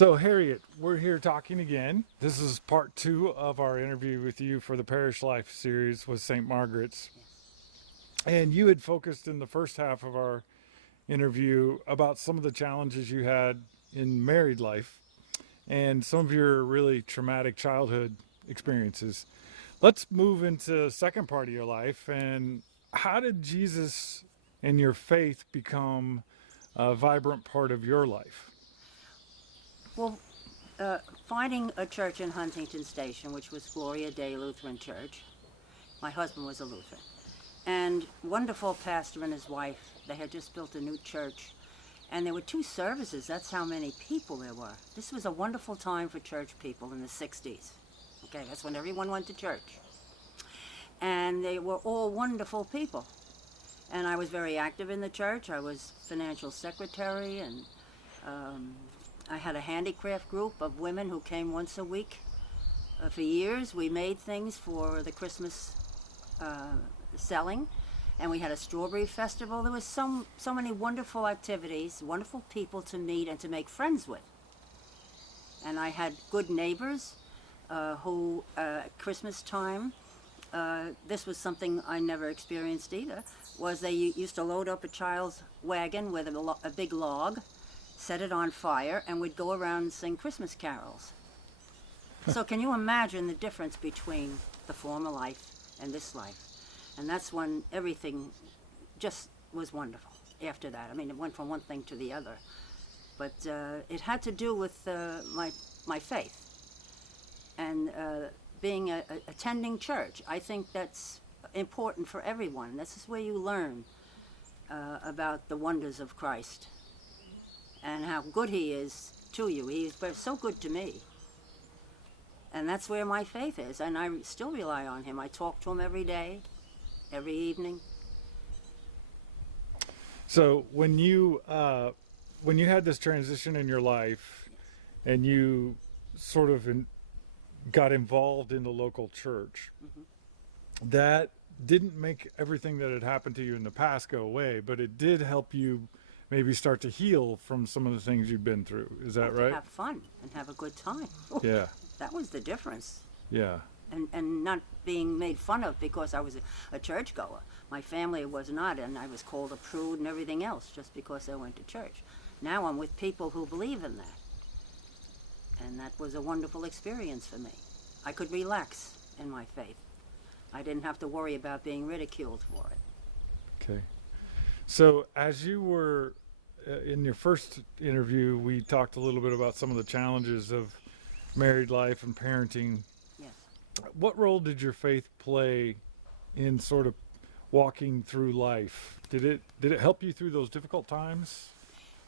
So, Harriet, we're here talking again. This is part two of our interview with you for the Parish Life series with St. Margaret's. And you had focused in the first half of our interview about some of the challenges you had in married life and some of your really traumatic childhood experiences. Let's move into the second part of your life. And how did Jesus and your faith become a vibrant part of your life? Well, finding a church in Huntington Station, which was Gloria Day Lutheran Church. My husband was a Lutheran. And wonderful pastor and his wife, they had just built a new church. And there were 2 services, that's how many people there were. This was a wonderful time for church people in the 60s. Okay, that's when everyone went to church. And they were all wonderful people. And I was very active in the church. I was financial secretary, and I had a handicraft group of women who came once a week. For years, we made things for the Christmas selling, and we had a strawberry festival. There was so many wonderful activities, wonderful people to meet and to make friends with. And I had good neighbors who, at Christmas time, this was something I never experienced either, was they used to load up a child's wagon with a big log, set it on fire, and we'd go around and sing Christmas carols. So can you imagine the difference between the former life and this life? And that's when everything just was wonderful after that. I mean, it went from one thing to the other. But it had to do with my faith and being attending church. I think that's important for everyone. This is where you learn about the wonders of Christ and how good he is to you. He's so good to me. And that's where my faith is, and I still rely on him. I talk to him every day, every evening. So when you had this transition in your life, and you sort of got involved in the local church, that didn't make everything that had happened to you in the past go away, but it did help you maybe start to heal from some of the things you've been through. Is that right? Have fun and have a good time. Yeah. That was the difference. Yeah. And not being made fun of because I was a churchgoer. My family was not, and I was called a prude and everything else just because I went to church. Now I'm with people who believe in that. And that was a wonderful experience for me. I could relax in my faith. I didn't have to worry about being ridiculed for it. Okay. So as you were in your first interview, we talked a little bit about some of the challenges of married life and parenting. Yes. What role did your faith play in sort of walking through life? Did it help you through those difficult times?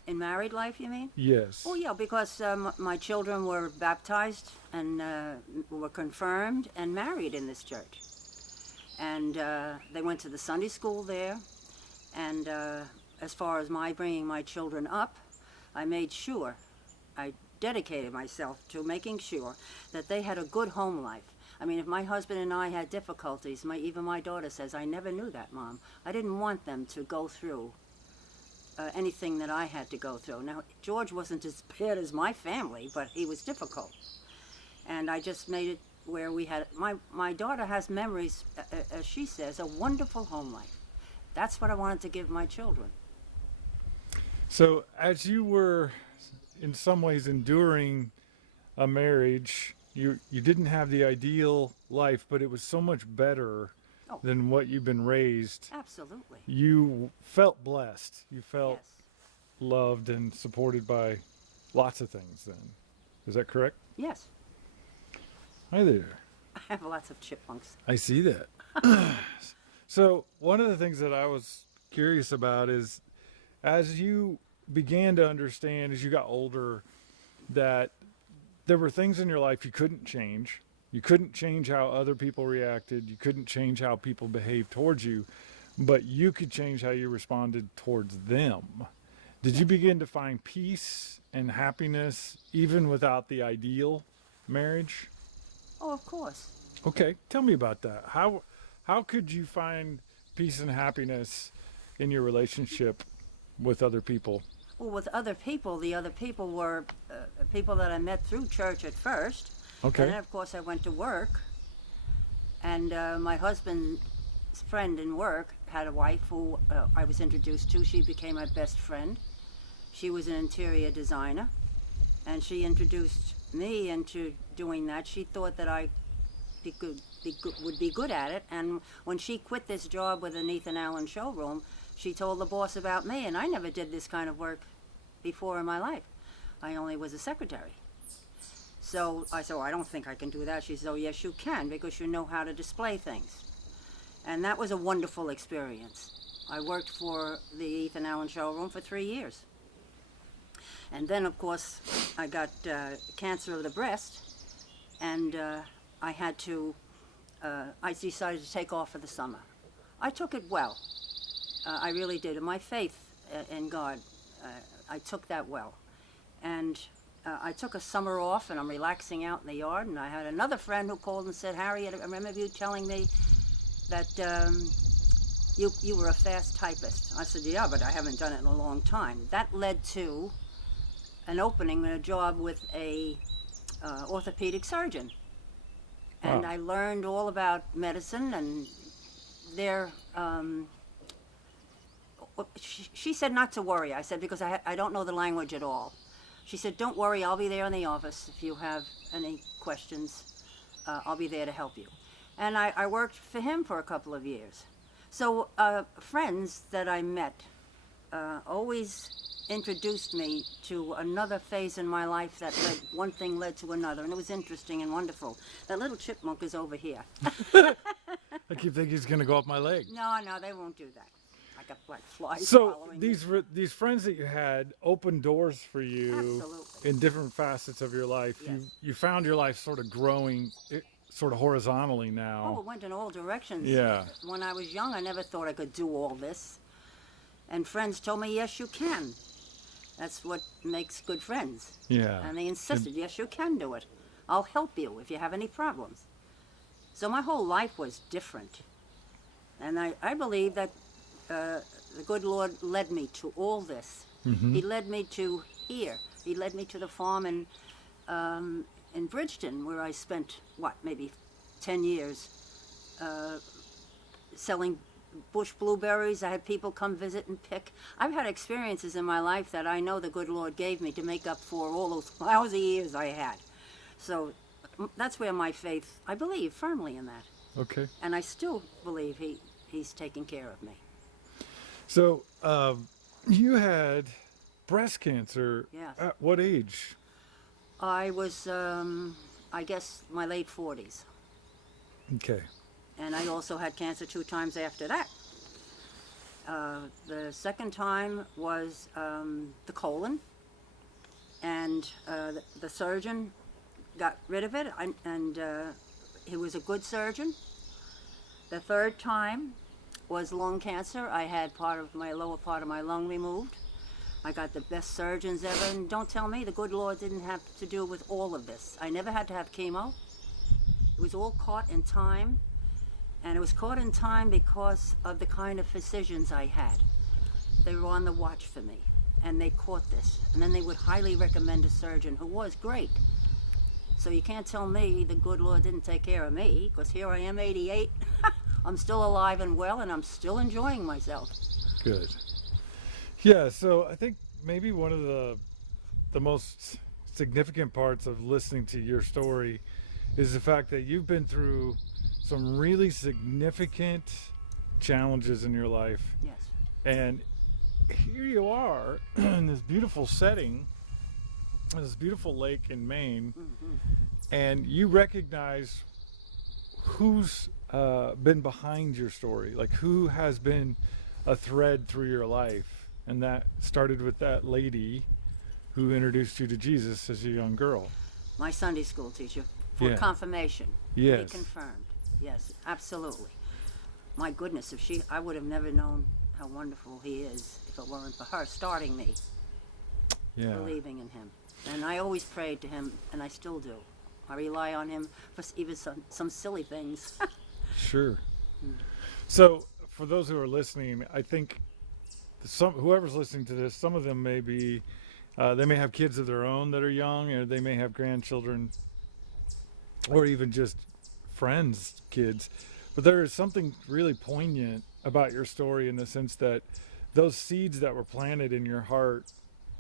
In married life, you mean? Yes. Oh, yeah, because my children were baptized and were confirmed and married in this church. And they went to the Sunday school there. And as far as my bringing my children up, I made sure, I dedicated myself to making sure that they had a good home life. I mean, if my husband and I had difficulties, even my daughter says, I never knew that, Mom. I didn't want them to go through anything that I had to go through. Now, George wasn't as bad as my family, but he was difficult. And I just made it where we had, my daughter has memories, as she says, a wonderful home life. That's what I wanted to give my children. So as you were in some ways enduring a marriage, you didn't have the ideal life, but it was so much better than what you've been raised. Absolutely. You felt blessed. You felt Yes. loved and supported by lots of things then. Is that correct? Yes. Hi there. I have lots of chipmunks. I see that. So one of the things that I was curious about is as you began to understand as you got older that there were things in your life you couldn't change. You couldn't change how other people reacted. You couldn't change how people behaved towards you, but you could change how you responded towards them. Did you begin to find peace and happiness even without the ideal marriage? Oh, of course. Okay, tell me about that. How could you find peace and happiness in your relationship with other people? Well, with other people, the other people were people that I met through church at first. Okay. And then, of course, I went to work. And my husband's friend in work had a wife who I was introduced to. She became my best friend. She was an interior designer. And she introduced me into doing that. She thought that I would be good at it. And when she quit this job with the Ethan Allen showroom, she told the boss about me. And I never did this kind of work before in my life. I only was a secretary. So I said, oh, I don't think I can do that. She said, oh, yes, you can, because you know how to display things. And that was a wonderful experience. I worked for the Ethan Allen showroom for 3 years. And then, of course, I got cancer of the breast, and I decided to take off for the summer. I took it well. I really did. And my faith in God, I took that well. And I took a summer off, and I'm relaxing out in the yard, and I had another friend who called and said, Harriet, I remember you telling me that you were a fast typist. I said, yeah, but I haven't done it in a long time. That led to an opening in a job with a orthopedic surgeon. And Wow. I learned all about medicine, and their she said not to worry. I said, because I don't know the language at all. She said, don't worry, I'll be there in the office. If you have any questions, I'll be there to help you. And I worked for him for a couple of years. So friends that I met always introduced me to another phase in my life that one thing led to another. And it was interesting and wonderful. That little chipmunk is over here. I keep thinking he's going to go up my leg. No, they won't do that. I got black flies So following me. these friends that you had opened doors for you Absolutely. in different facets of your life. Yes. You found your life sort of growing sort of horizontally Oh, now. it went in all directions. Yeah. When I was young, I never thought I could do all this. And friends told me, yes, you can. That's what makes good friends. Yeah. And they insisted, yes, you can do it. I'll help you if you have any problems. So my whole life was different. And I believe that the good Lord led me to all this. Mm-hmm. He led me to here. He led me to the farm in Bridgeton, where I spent, maybe 10 years selling bush blueberries. I had people come visit and pick. I've had experiences in my life that I know the good Lord gave me to make up for all those lousy years I had. So that's where my faith, I believe firmly in that. Okay. And I still believe he's taking care of me. So you had breast cancer. Yes. At what age? I was, I guess, my late 40s. Okay. And I also had cancer 2 times after that. The second time was the colon, and the surgeon got rid of it, and he was a good surgeon. The third time was lung cancer. I had lower part of my lung removed. I got the best surgeons ever, and don't tell me the good Lord didn't have to do with all of this. I never had to have chemo. It was all caught in time, and it was caught in time because of the kind of physicians I had. They were on the watch for me, and they caught this, and then they would highly recommend a surgeon who was great. So you can't tell me the good Lord didn't take care of me, because here I am, 88. I'm still alive and well, and I'm still enjoying myself. Good. Yeah, so I think maybe one of the most significant parts of listening to your story is the fact that you've been through some really significant challenges in your life. Yes. And here you are in this beautiful setting, this beautiful lake in Maine, Mm-hmm. and you recognize who's been behind your story, like who has been a thread through your life. And that started with that lady who introduced you to Jesus as a young girl. My Sunday school teacher for Yeah. confirmation. Yes. Be confirmed. Yes, absolutely. My goodness, I would have never known how wonderful he is if it weren't for her starting me, Yeah. believing in him. And I always prayed to him, and I still do. I rely on him for even some silly things. Sure. So for those who are listening, I think whoever's listening to this, some of them may be, they may have kids of their own that are young, or they may have grandchildren, or even just friends, kids. But there is something really poignant about your story in the sense that those seeds that were planted in your heart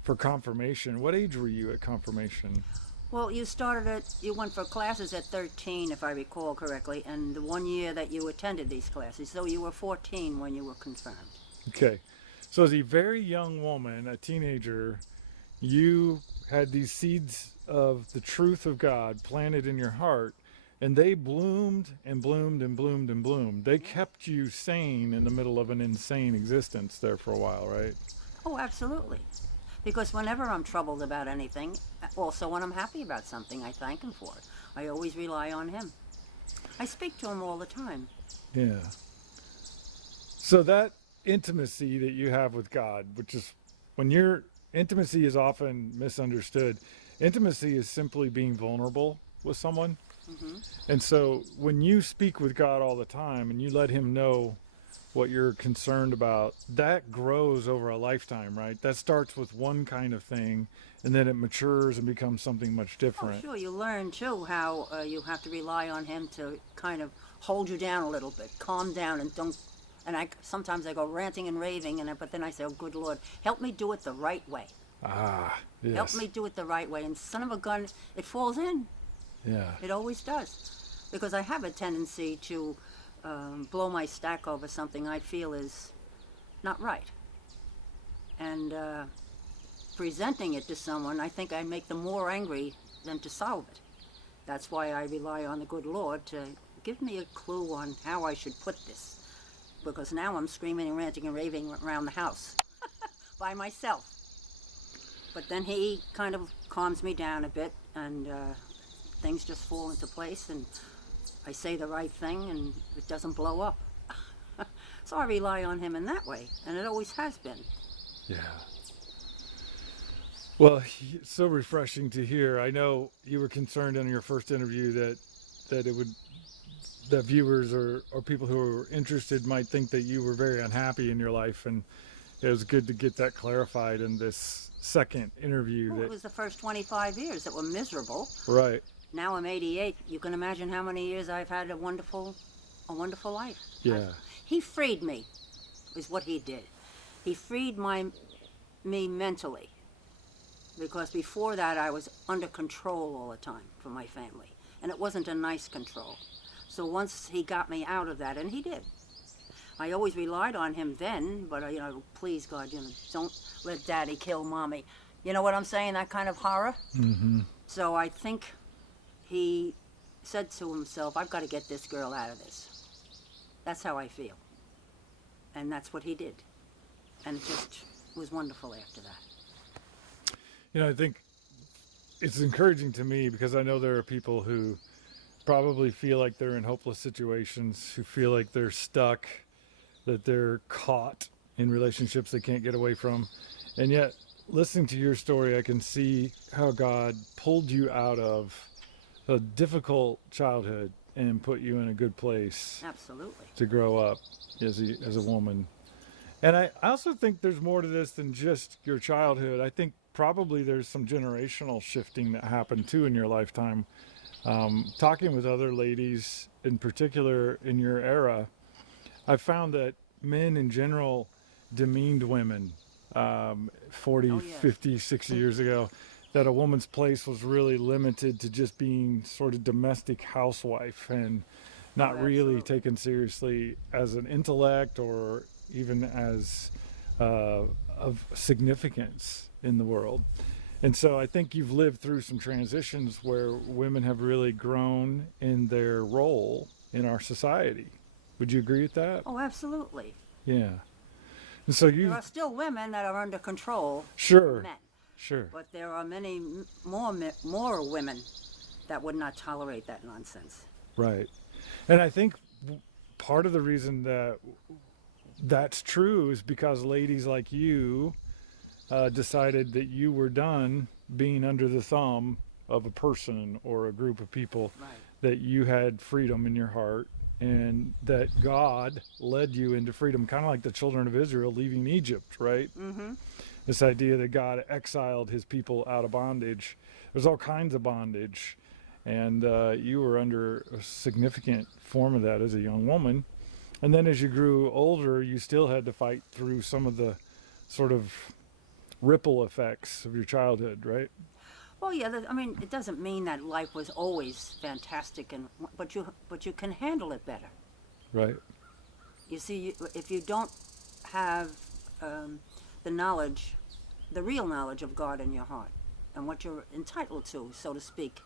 for confirmation. What age were you at confirmation? Well, you went for classes at 13, if I recall correctly, and the 1 year that you attended these classes, so you were 14 when you were confirmed. Okay. So as a very young woman, a teenager, you had these seeds of the truth of God planted in your heart, and they bloomed and bloomed and bloomed and bloomed. They kept you sane in the middle of an insane existence there for a while, right? Oh, absolutely. Because whenever I'm troubled about anything, also when I'm happy about something, I thank him for it. I always rely on him. I speak to him all the time. Yeah. So that intimacy that you have with God, which is intimacy is often misunderstood. Intimacy is simply being vulnerable with someone. Mm-hmm. And so when you speak with God all the time and you let him know what you're concerned about, that grows over a lifetime, right? That starts with one kind of thing, and then it matures and becomes something much different. Oh, sure. You learn, too, how you have to rely on him to kind of hold you down a little bit, calm down, and don't... And sometimes I go ranting and raving, but then I say, oh, good Lord, help me do it the right way. Ah, yes. Help me do it the right way. And son of a gun, it falls in. Yeah. It always does. Because I have a tendency to blow my stack over something I feel is not right. And presenting it to someone, I think I make them more angry than to solve it. That's why I rely on the good Lord to give me a clue on how I should put this. Because now I'm screaming and ranting and raving around the house by myself. But then he kind of calms me down a bit, and things just fall into place, and I say the right thing, and it doesn't blow up. So I rely on him in that way, and it always has been. Yeah. Well, it's so refreshing to hear. I know you were concerned in your first interview that viewers or people who are interested might think that you were very unhappy in your life, and it was good to get that clarified in this second interview. Well, it was the first 25 years that were miserable. Right. Now I'm 88. You can imagine how many years I've had a wonderful life. Yeah. He freed me, is what he did. He freed me mentally, because before that I was under control all the time for my family, and it wasn't a nice control. So once he got me out of that, and he did. I always relied on him then, but please God, don't let Daddy kill Mommy. You know what I'm saying? That kind of horror. Mm-hmm. So I think he said to himself, I've got to get this girl out of this. That's how I feel. And that's what he did. And it just was wonderful after that. I think it's encouraging to me, because I know there are people who probably feel like they're in hopeless situations, who feel like they're stuck, that they're caught in relationships they can't get away from. And yet, listening to your story, I can see how God pulled you out of a difficult childhood and put you in a good place. Absolutely. To grow up as a woman. And I also think there's more to this than just your childhood. I think probably there's some generational shifting that happened too in your lifetime. Talking with other ladies, in particular in your era, I found that men in general demeaned women 40, 50, 60 years ago, that a woman's place was really limited to just being sort of domestic housewife and not really taken seriously as an intellect or even as of significance in the world. And so I think you've lived through some transitions where women have really grown in their role in our society. Would you agree with that? Oh, absolutely. Yeah. And so there are still women that are under control. Sure. Of men. Sure. But there are many more women that would not tolerate that nonsense. Right. And I think part of the reason that that's true is because ladies like you decided that you were done being under the thumb of a person or a group of people, right. That you had freedom in your heart and that God led you into freedom, kind of like the children of Israel leaving Egypt, right? Mm-hmm. This idea that God exiled his people out of bondage. There's all kinds of bondage, and you were under a significant form of that as a young woman. And then as you grew older, you still had to fight through some of the sort of ripple effects of your childhood, right? Well, yeah. I mean, it doesn't mean that life was always fantastic, but you can handle it better. Right. You see, if you don't have the knowledge, the real knowledge of God in your heart, and what you're entitled to, so to speak,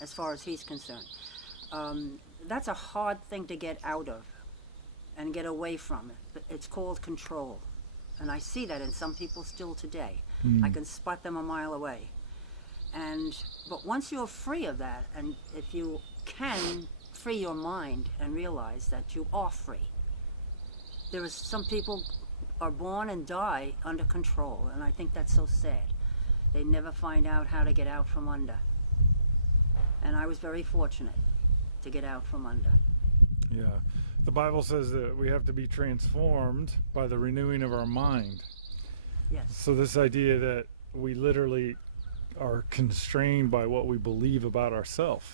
as far as He's concerned, that's a hard thing to get out of and get away from it. It's called control, and I see that in some people still today. I can spot them a mile away. But once you're free of that, and if you can free your mind and realize that you are free, there is some people are born and die under control, and I think that's so sad. They never find out how to get out from under. And I was very fortunate to get out from under. Yeah. The Bible says that we have to be transformed by the renewing of our mind. Yes. So this idea that we literally are constrained by what we believe about ourselves,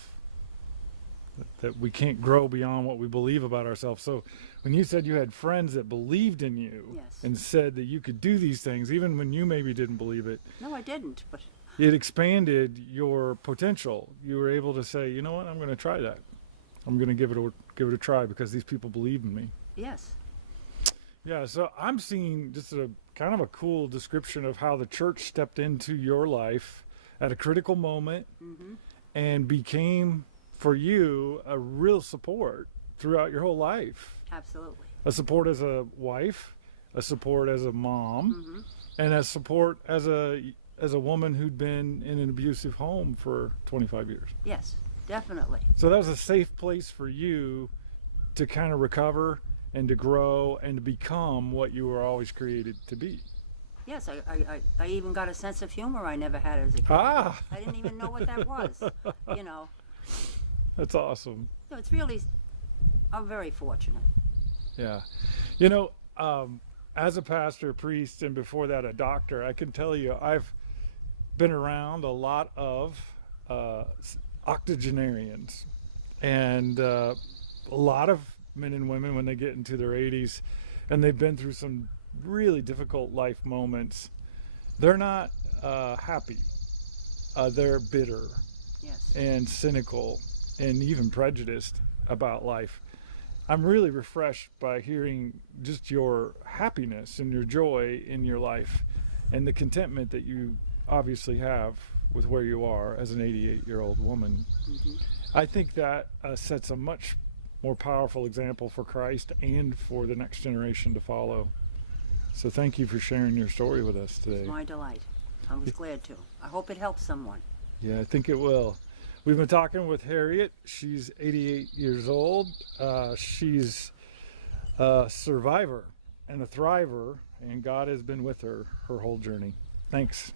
that we can't grow beyond what we believe about ourselves. So when you said you had friends that believed in you, Yes. and said that you could do these things even when you maybe didn't believe it, No, I didn't, but it expanded your potential. You were able to say, you know what, I'm going to try that. I'm going to give it a try because these people believe in me. yes. Yeah, so I'm seeing just a kind of a cool description of how the church stepped into your life at a critical moment Mm-hmm. and became for you a real support throughout your whole life. Absolutely. A support as a wife, a support as a mom, Mm-hmm. and a support as a woman who'd been in an abusive home for 25 years. Yes, definitely. So that was a safe place for you to kind of recover and to grow and to become what you were always created to be. Yes, I even got a sense of humor I never had as a kid. Ah, I didn't even know what that was, you know. that's awesome. So it's really, I'm very fortunate. Yeah. You know, as a pastor, priest, and before that a doctor, I can tell you I've been around a lot of octogenarians, and a lot of men and women when they get into their 80s and they've been through some really difficult life moments, they're not happy. They're bitter Yes. and cynical and even prejudiced about life. I'm really refreshed by hearing just your happiness and your joy in your life and the contentment that you obviously have with where you are as an 88-year-old woman. Mm-hmm. I think that sets a much more powerful example for Christ and for the next generation to follow. So thank you for sharing your story with us today. It's my delight. I was glad to. I hope it helps someone. Yeah, I think it will. We've been talking with Harriet. She's 88 years old. She's a survivor and a thriver, and God has been with her whole journey. Thanks.